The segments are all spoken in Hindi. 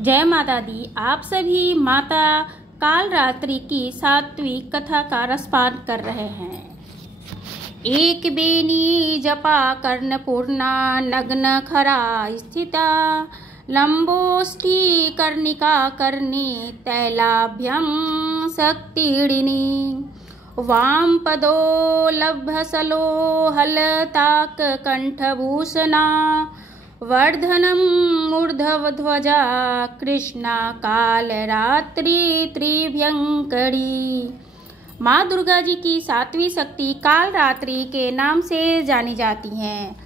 जय माता दी। आप सभी माता कालरात्रि की 7वीं कथा का रसपान कर रहे हैं। एक बेनी जपा कर्ण पूर्णा नग्न खरा स्थिता लंबोष्ठी कर्णिका कर्णी तैलाभ्यं शक्तिड़िनी वाम पदो लभसलो हलताक कंठभूषणा वर्धनम मूर्धध्वजा कृष्णा कालरात्रि त्रिभयंकरी। माँ दुर्गा जी की 7वीं शक्ति कालरात्रि के नाम से जानी जाती हैं।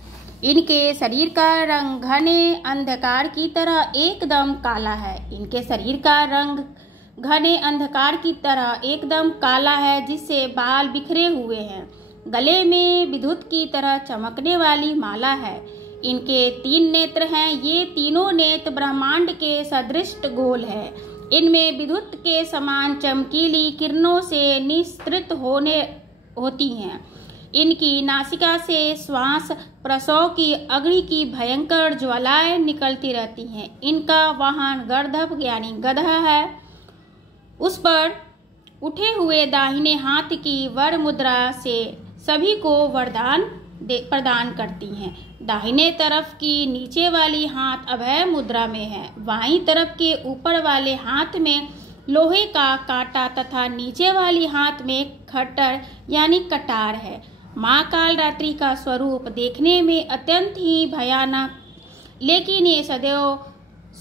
इनके शरीर का रंग घने अंधकार की तरह एकदम काला है। इनके शरीर का रंग घने अंधकार की तरह एकदम काला है, जिससे बाल बिखरे हुए हैं। गले में विद्युत की तरह चमकने वाली माला है। इनके 3 नेत्र हैं। ये तीनों नेत्र ब्रह्मांड के सदृश गोल है। इनमें विद्युत के समान चमकीली किरणों से निस्तृत होती हैं। इनकी नासिका से श्वास प्रसव की अग्नि की भयंकर ज्वालाएं निकलती रहती हैं। इनका वाहन गर्दभ यानी गधा है। उस पर उठे हुए दाहिने हाथ की वर मुद्रा से सभी को वरदान प्रदान करती हैं। दाहिने तरफ की नीचे वाली हाथ अभय मुद्रा में है। बाईं तरफ के ऊपर वाले हाथ में लोहे का कांटा तथा नीचे वाली हाथ में खट्टर यानी कटार है। माँ कालरात्रि का स्वरूप देखने में अत्यंत ही भयानक, लेकिन ये सदैव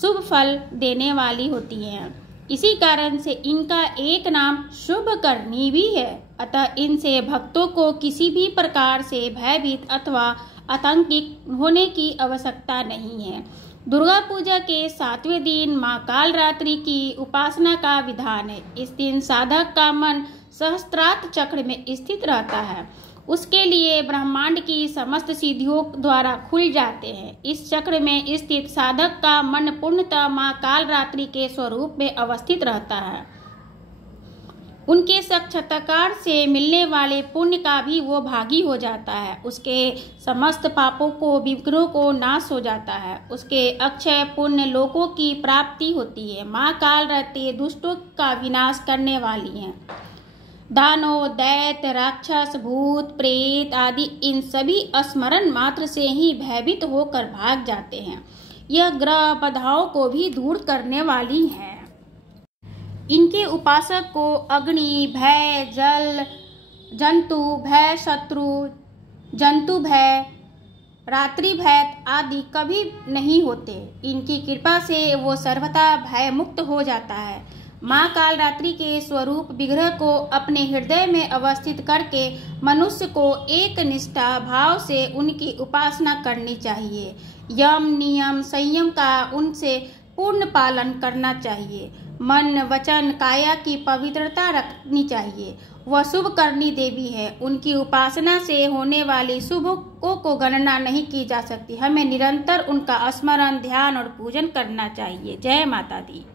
शुभ फल देने वाली होती हैं। इसी कारण से इनका एक नाम शुभकर्णी भी है। अतः इनसे भक्तों को किसी भी प्रकार से भयभीत अथवा आतंकित होने की आवश्यकता नहीं है। दुर्गा पूजा के 7वें दिन माँ कालरात्रि की उपासना का विधान है। इस दिन साधक का मन सहस्त्रार्थ चक्र में स्थित रहता है। उसके लिए ब्रह्मांड की समस्त सिद्धियों द्वारा खुल जाते हैं। इस चक्र में स्थित साधक का मन पूर्णतः माँ कालरात्रि के स्वरूप में अवस्थित रहता है। उनके साक्षात्कार से मिलने वाले पुण्य का भी वो भागी हो जाता है। उसके समस्त पापों को विघ्नों को नाश हो जाता है। उसके अक्षय पुण्य लोकों की प्राप्ति होती है। माँ कालरात्रि दुष्टों का विनाश करने वाली हैं। दानव दैत्य राक्षस भूत प्रेत आदि इन सभी स्मरण मात्र से ही भयभीत होकर भाग जाते हैं। यह ग्रह बाधाओं को भी दूर करने वाली है। इनके उपासक को अग्नि भय, जल जंतु भय, शत्रु जंतु भय, रात्रि भय आदि कभी नहीं होते। इनकी कृपा से वो सर्वथा भय मुक्त हो जाता है। माँ कालरात्रि के स्वरूप विग्रह को अपने हृदय में अवस्थित करके मनुष्य को एक निष्ठा भाव से उनकी उपासना करनी चाहिए। यम नियम संयम का उनसे पूर्ण पालन करना चाहिए। मन वचन काया की पवित्रता रखनी चाहिए। वह शुभकर्णी देवी है। उनकी उपासना से होने वाली शुभों को गणना नहीं की जा सकती। हमें निरंतर उनका स्मरण ध्यान और पूजन करना चाहिए। जय माता दी।